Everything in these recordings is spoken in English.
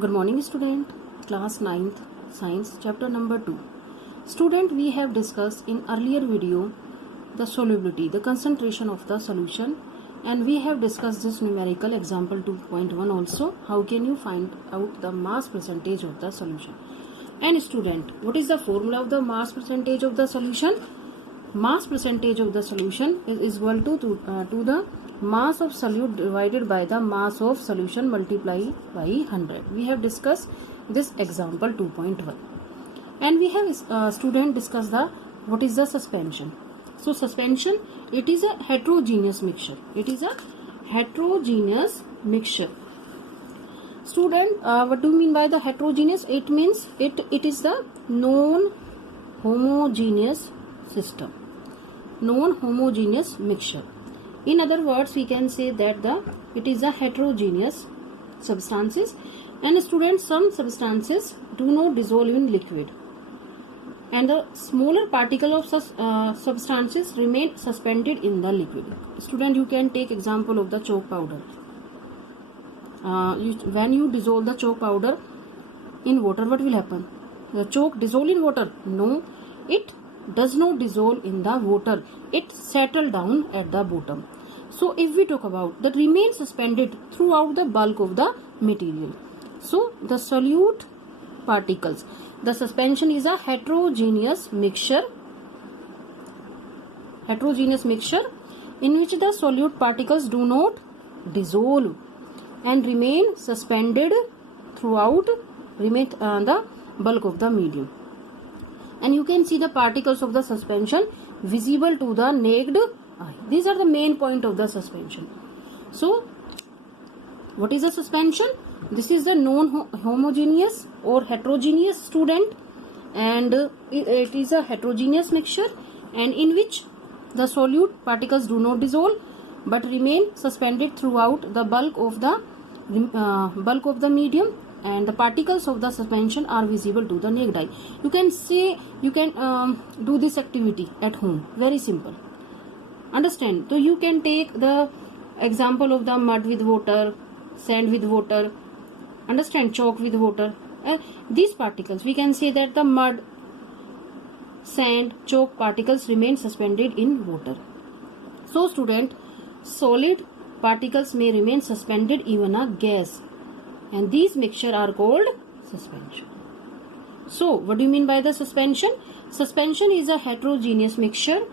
Good morning, student. Class 9th, Science, chapter number 2. Student, we have discussed in earlier video the solubility, the concentration of the solution, and we have discussed this numerical example 2.1 also. How can you find out the mass percentage of the solution? And student, what is the formula of the mass percentage of the solution? Mass percentage of the solution is equal to the mass of solute divided by the mass of solution multiplied by 100. We have discussed this example 2.1, and we have student discussed the what is the suspension. So suspension, it is a heterogeneous mixture. It is a heterogeneous mixture. Student, what do you mean by the heterogeneous? It means it is the non-homogeneous system, non-homogeneous mixture. In other words, we can say that it is a heterogeneous substances, and students, some substances do not dissolve in liquid, and the smaller particle of substances remain suspended in the liquid. Student, you can take example of the chalk powder. When you dissolve the chalk powder in water, what will happen? The chalk dissolve in water? No, it does not dissolve in the water. It settle down at the bottom. So if we talk about that, remain suspended throughout the bulk of the material. So the solute particles, the suspension is a heterogeneous mixture in which the solute particles do not dissolve and remain suspended throughout the bulk of the medium. And you can see the particles of the suspension visible to the naked eye. These are the main point of the suspension. So what is the suspension? This is the non-homogeneous or heterogeneous, student, and it is a heterogeneous mixture, and in which the solute particles do not dissolve but remain suspended throughout the bulk of the medium, and the particles of the suspension are visible to the naked eye. You can do this activity at home. Very simple. Understand? So you can take the example of the mud with water, sand with water. Understand? Chalk with water. These particles, we can say that the mud, sand, chalk particles remain suspended in water. So student, solid particles may remain suspended even a gas, and these mixture are called suspension. So what do you mean by the suspension? Suspension is a heterogeneous mixture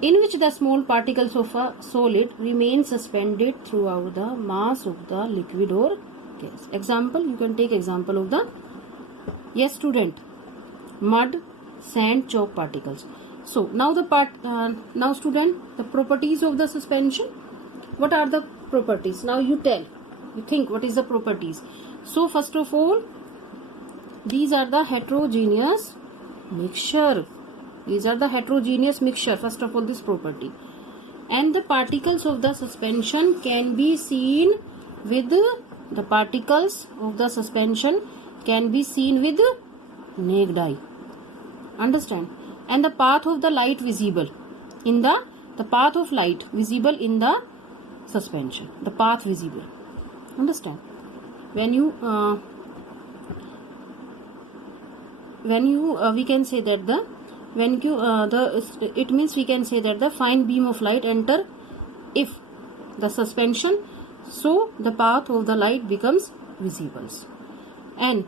in which the small particles of a solid remain suspended throughout the mass of the liquid or gas. Example, you can take example of the, yes student, mud, sand, chalk particles. So now now student, the properties of the suspension. What are the properties? Now you think what is the properties. So first of all, these are the heterogeneous mixture. These are the heterogeneous mixture. First of all, this property, and the particles of the suspension can be seen with naked eye. Understand? And the path of the light visible in the path of light visible in the suspension. The path visible. Understand? When you we can say that it means we can say that the fine beam of light enter if the suspension, so the path of the light becomes visible. And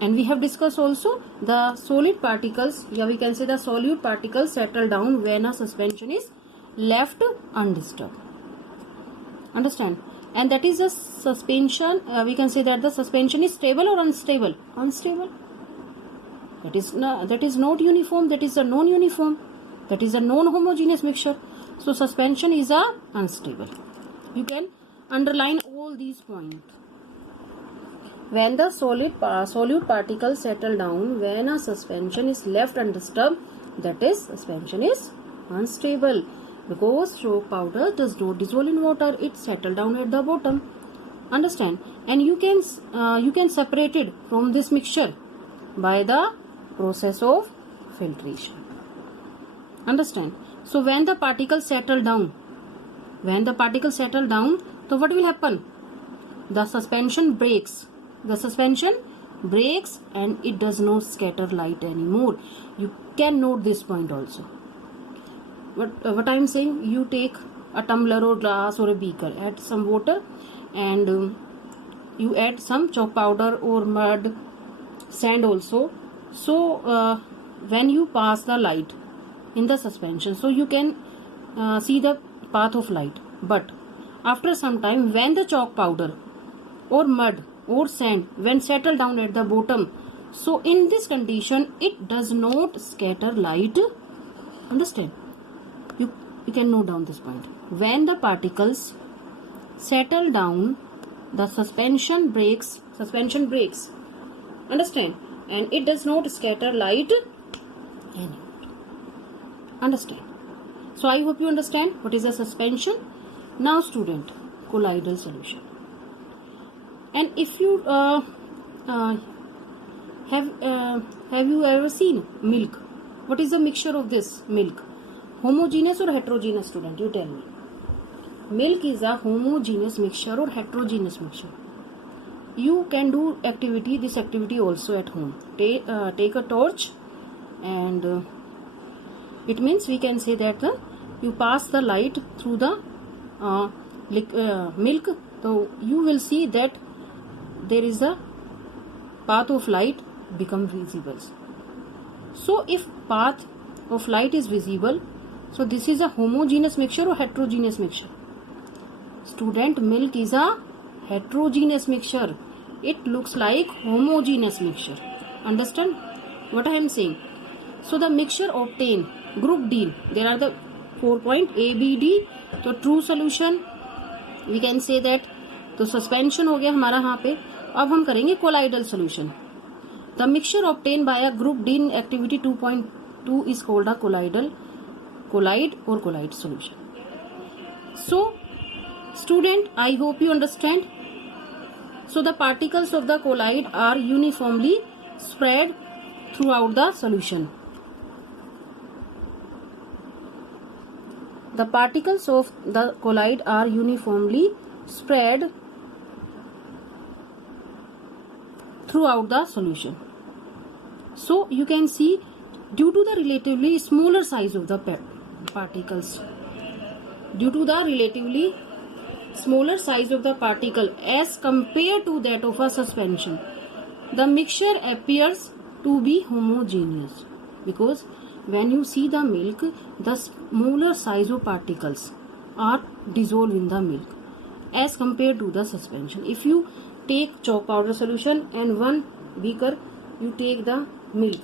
we have discussed also the solid particles, we can say the solute particles settle down when a suspension is left undisturbed. Understand? And that is a suspension, we can say that the suspension is stable or unstable? Unstable. That is not uniform, that is a non-uniform, that is a non-homogeneous mixture. So suspension is a unstable. You can underline all these points. When the solute particles settle down when a suspension is left undisturbed, that is, suspension is unstable, because chalk powder does not dissolve in water, it settle down at the bottom. Understand? And you can separate it from this mixture by the process of filtration. Understand? So when the particles settle down, so what will happen? The suspension breaks the suspension breaks and it does not scatter light anymore. You can note this point also. What I am saying, you take a tumbler or glass or a beaker, add some water, and you add some chalk powder or mud, sand also. So when you pass the light in the suspension, so you can see the path of light. But after some time, when the chalk powder or mud or sand when settle down at the bottom, so in this condition it does not scatter light. Understand? You can note down this point. When the particles settle down, the suspension breaks. Understand? And it does not scatter light anymore. Understand? So I hope you understand what is a suspension. Now student, colloidal solution. And if you have you ever seen milk? What is the mixture of this milk? Homogeneous or heterogeneous, student? You tell me. Milk is a homogeneous mixture or heterogeneous mixture? You can do this activity also at home. Take a torch, and it means we can say that you pass the light through the milk. So you will see that there is a path of light become visible. So if path of light is visible, so this is a homogeneous mixture or heterogeneous mixture? Student, milk is a heterogeneous mixture. It looks like homogeneous mixture. Understand what I am saying? So the mixture obtained, group D, there are the 4 points A, B, D. So true solution, we can say that. तो suspension हो गया हमारा यहाँ पे. अब हम करेंगे colloidal solution. The mixture obtain by a group D in activity 2.2 is called a colloid और colloid solution. So student, I hope you understand. So the particles of the colloid are uniformly spread throughout the solution. The particles of the colloid are uniformly spread throughout the solution. So you can see, due to the relatively smaller size of the particles, smaller size of the particle as compared to that of a suspension, the mixture appears to be homogeneous, because when you see the milk, the smaller size of particles are dissolved in the milk as compared to the suspension. If you take chalk powder solution and one beaker, you take the milk,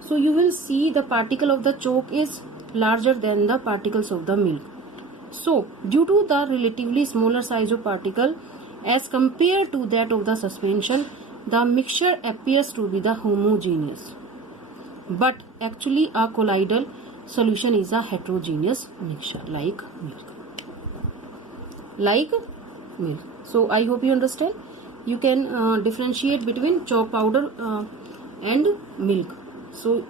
so you will see the particle of the chalk is larger than the particles of the milk. So, due to the relatively smaller size of particle as compared to that of the suspension, the mixture appears to be the homogeneous. But actually, a colloidal solution is a heterogeneous mixture, like milk. So, I hope you understand. You can differentiate between chalk powder and milk. So,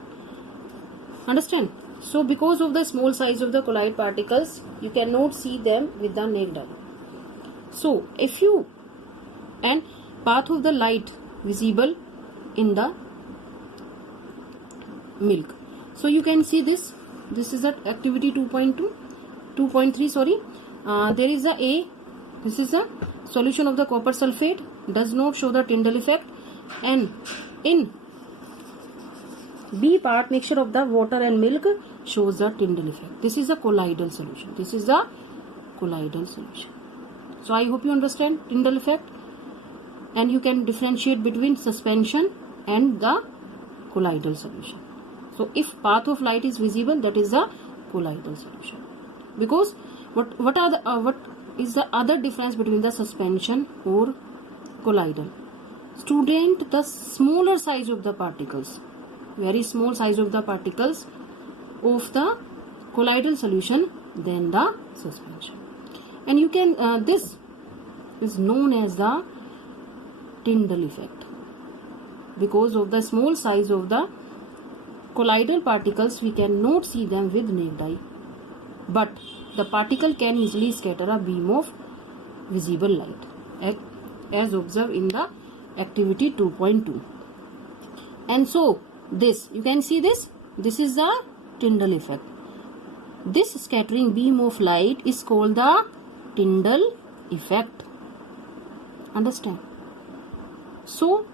understand. So because of the small size of the colloid particles, you cannot see them with the naked eye. So if you and path of the light visible in the milk, so you can see this is the activity 2.3, sorry. There is a this is a solution of the copper sulfate, does not show the Tyndall effect, and in B part, mixture of the water and milk shows the Tyndall effect. This is a colloidal solution. So I hope you understand Tyndall effect, and you can differentiate between suspension and the colloidal solution. So if path of light is visible, that is a colloidal solution. Because what is the other difference between the suspension or colloidal? Student, the smaller size of the particles, very small size of the particles of the colloidal solution than the suspension. And you can this is known as the Tyndall effect. Because of the small size of the colloidal particles, we cannot see them with naked eye, but the particle can easily scatter a beam of visible light, as observed in the activity 2.2. And so this, you can see this is the Tyndall effect. This scattering beam of light is called the Tyndall effect. Understand? So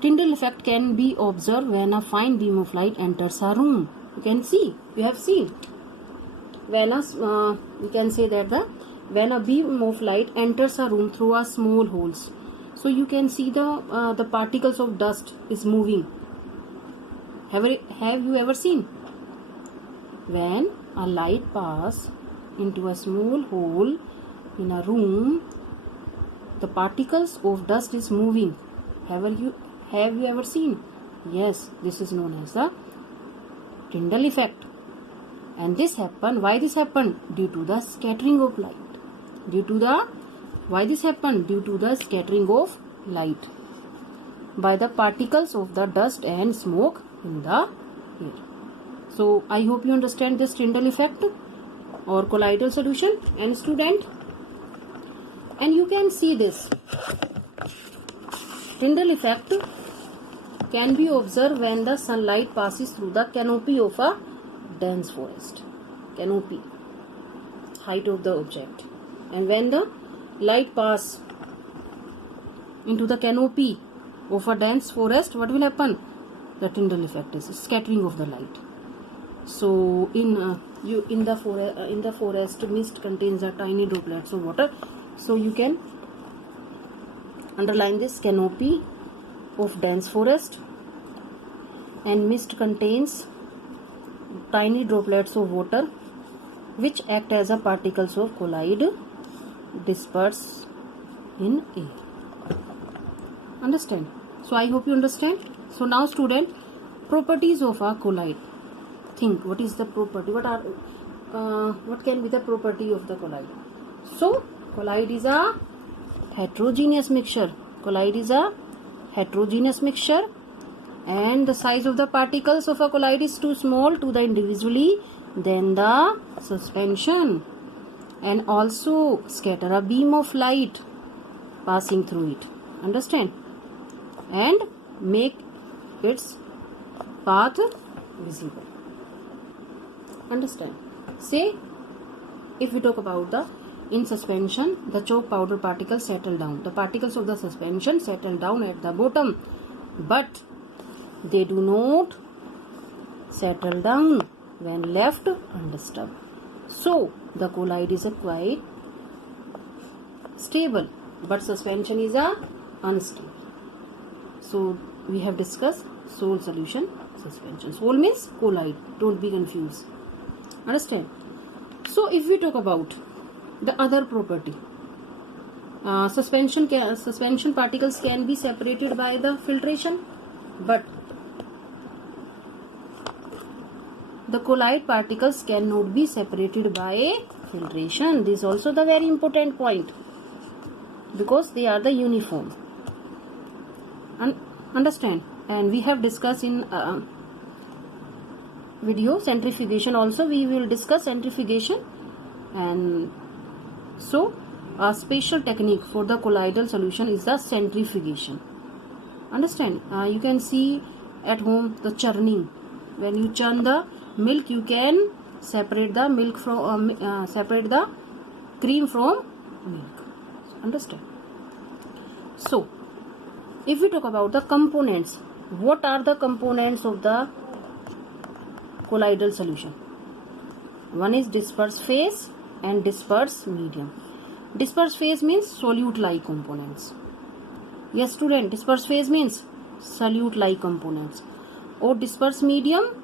Tyndall effect can be observed when a fine beam of light enters a room. You can see, you have seen, when we can say that when a beam of light enters a room through a small holes, so you can see the particles of dust is moving. Have you ever seen? When a light pass into a small hole in a room, the particles of dust is moving. Have you ever seen? Yes, this is known as the Tyndall effect. And this happened, why this happened? Due to the scattering of light. Why this happened? Due to the scattering of light by the particles of the dust and smoke in the air. So I hope you understand this Tyndall effect or colloidal solution. And student, and you can see this Tyndall effect can be observed when the sunlight passes through the canopy of a dense forest. Canopy, height of the object. And when the light passes into the canopy of a dense forest, what will happen? The Tyndall effect is scattering of the light. So in the forest, mist contains a tiny droplets of water. So you can underline this: canopy of dense forest, and mist contains tiny droplets of water which act as a particles of colloid disperse in air. Understand? So I hope you understand. So now student, properties of a colloid. Think, what is the property? What can be the property of the colloid? So colloid is a heterogeneous mixture. Colloid is a heterogeneous mixture, and the size of the particles of a colloid is too small to the individually than the suspension, and also scatter a beam of light passing through it. Understand? And make its path visible. Understand? Say, if we talk about in suspension, the chalk powder particles settle down. The particles of the suspension settle down at the bottom, but they do not settle down when left undisturbed. So the colloid is quite stable, but suspension is unstable. So we have discussed Soule solution, suspension. Soule means colloid. Don't be confused. Understand? So if we talk about the other property, suspension particles can be separated by the filtration, but the colloid particles cannot be separated by filtration. This is also the very important point, because they are the uniform. Understand? And we have discussed in video centrifugation also. We will discuss centrifugation. And so a special technique for the colloidal solution is the centrifugation. Understand? You can see at home the churning. When you churn the milk, you can separate the milk from separate the cream from milk. Understand? So if we talk about the components, what are the components of the colloidal solution? One is disperse phase and disperse medium. Disperse phase means solute-like components. Yes student, disperse phase means solute-like components. Or disperse medium,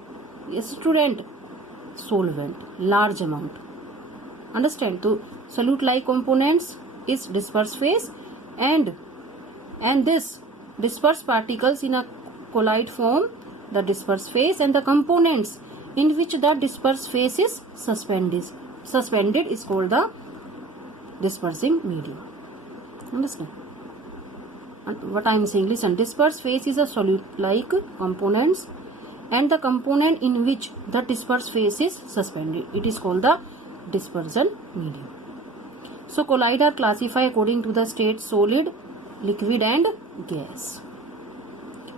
yes student, solvent, large amount. Understand? So solute-like components is disperse phase, and this dispersed particles in a colloid form the disperse phase, and the components in which the dispersed phase is suspended is called the dispersing medium. Understand? And what I am saying, listen, dispersed phase is a solute-like components, and the component in which the dispersed phase is suspended, it is called the dispersion medium. So colloid are classified according to the state: solid, liquid and gas.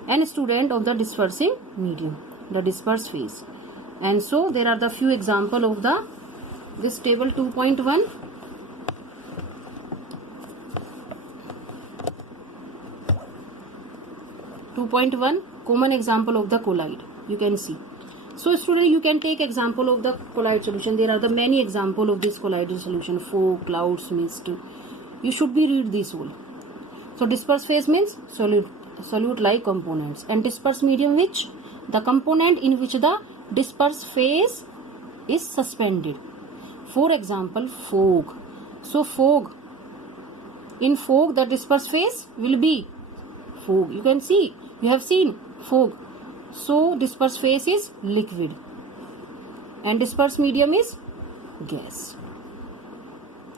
And student, of the dispersing medium, the dispersed phase. And so there are the few example of the this table 2.1. Common example of the colloid, you can see. So student, you can take example of the colloid solution. There are the many example of this colloidal solution: fog, clouds, mist. You should be read this all. So dispersed phase means solute like components, and dispersed medium, which the component in which the dispersed phase is suspended. For example, fog. So fog, in fog the dispersed phase will be fog. You can see, you have seen fog. So dispersed phase is liquid and dispersed medium is gas.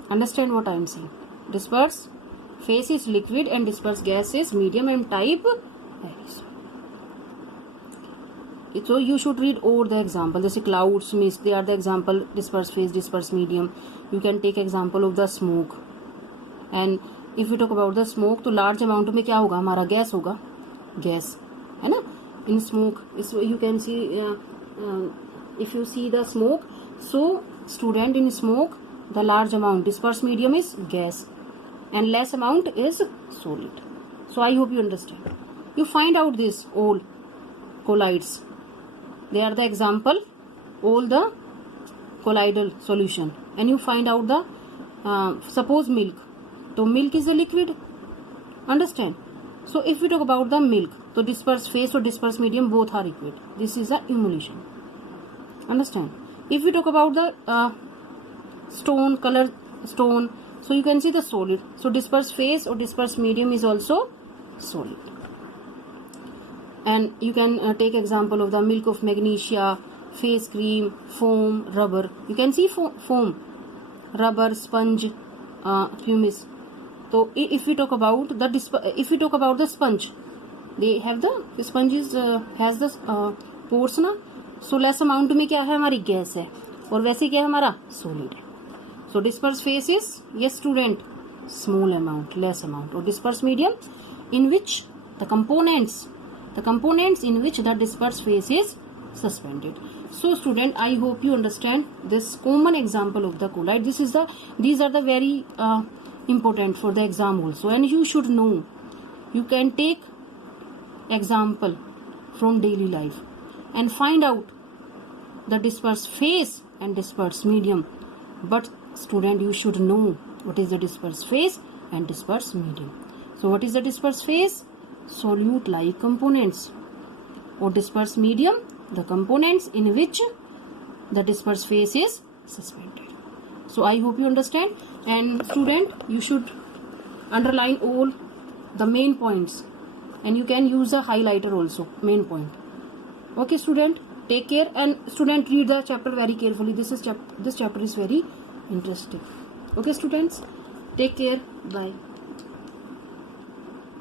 Understand what I am saying? Dispersed phase is liquid and dispersed gas is medium and type aerosol. So you should read all the example. Jैसे clouds, mist, they are the example. Dispersed phase, dispersed medium. You can take example of the smoke. And if we talk about the smoke, तो large amount में क्या होगा? हमारा gas होगा, gas है ना. In smoke, you can see if you see the smoke. So student, in smoke the large amount dispersed medium is gas and less amount is solid. So I hope you understand. You find out this all colloids. They are the example, all the colloidal solution, and you find out the suppose milk. So milk is a liquid. Understand? So if we talk about the milk, so dispersed phase or dispersed medium both are liquid. This is a emulsion. Understand? If we talk about the stone, color stone, so you can see the solid. So dispersed phase or dispersed medium is also solid. And you can take example of the milk of magnesia, face cream, foam, rubber. You can see foam, rubber, sponge, pumice. So if we talk about the sponge, they have the sponge has the pores ना. So less amount में क्या है? हमारी gas है, और वैसे क्या है? हमारा solid है. So dispersed phase is, yes student, small amount, less amount, or dispersed medium in which the components in which the dispersed phase is suspended. So student, I hope you understand this common example of the colloid. These are the very important for the exam also, and you should know. You can take example from daily life and find out the dispersed phase and dispersed medium. But student, you should know what is the dispersed phase and dispersed medium. So what is the dispersed phase? Solute like components. Or dispersed medium, the components in which the dispersed phase is suspended. So I hope you understand. And student, you should underline all the main points, and you can use a highlighter also, main point. Okay student, take care, and student, read the chapter very carefully. This chapter is very interesting. Okay students, take care, bye.